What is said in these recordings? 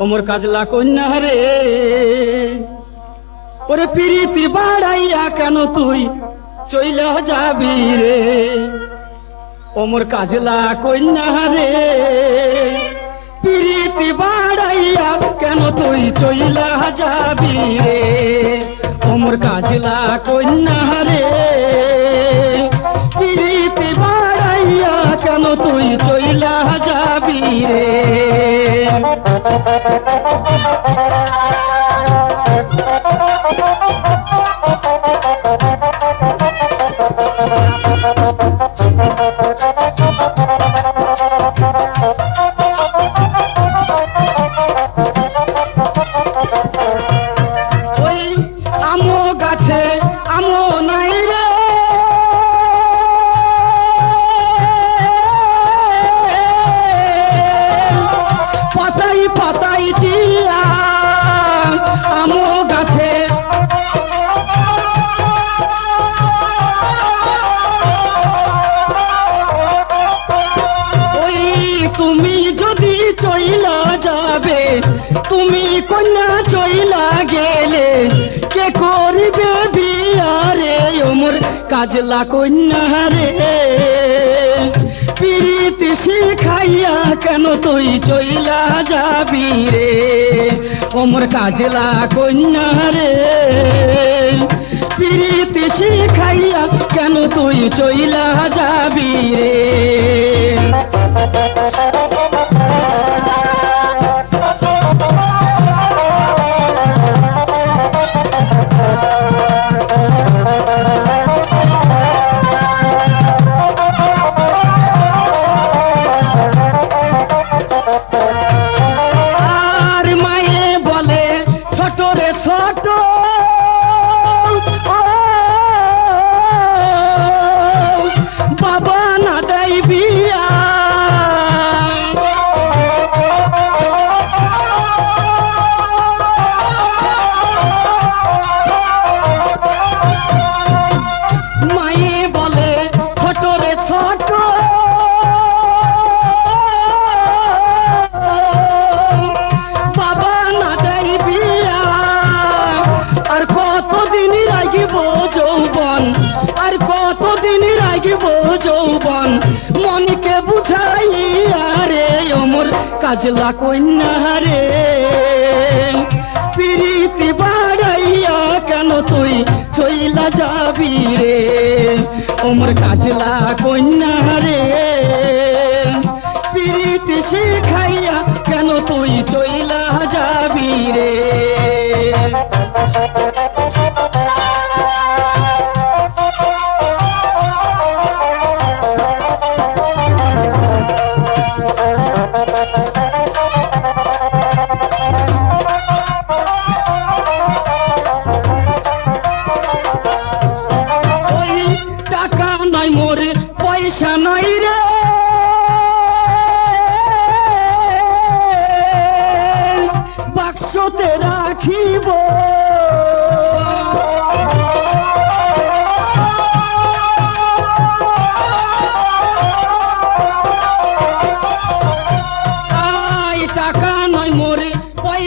ওমর কাজলা কন্যা রে। ওরে পিরিতি বাড়াইয়া কেন তুই চইল যাবি রে? ওমর কাজলা কন্যা রে। পিরিতি বাড়াইয়া কেন তুই চইলা যাবি রে? ওমর কাজলা কন্যা রে। আমো গাছে আমো নাই তুমি কন্যা চইলা গেলে, কে করিবে বিয়ারে? ওমর কাজলা কন্যা রে। পিরিতি শিখাইয়া কেন তুই চইলা যাবি রে? ওমর কাজলা কন্যা রে। পিরিতি শিখাইয়া কেন তুই চইলা যাবি রে? কাজলা কন্যা রে। প্রীতি বাড়াইয়া কেন তুই চইলা যাবি রে? ওমর কাজলা কন্যা রে। প্রীতি শিখাইয়া কেন তুই চইলা যাবি রে?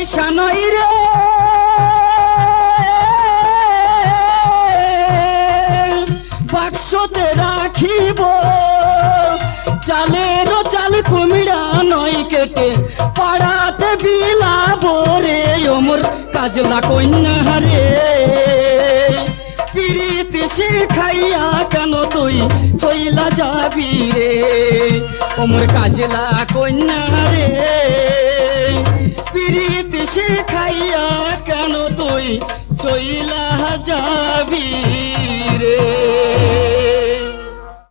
পয়সা রে। বাক্সতে রাখিব। চালের চাল কুমিরা নয় কেটে পাড়াতে বিলাব রে। ওমর কাজলা কন্যা রে। পিরিতি শিখাইয়া কেন তুই চইলা যাবি রে? ওমর কাজলা কন্যা রে। পিরিতি শিখাইয়া কেন তুই চইলা যাবি?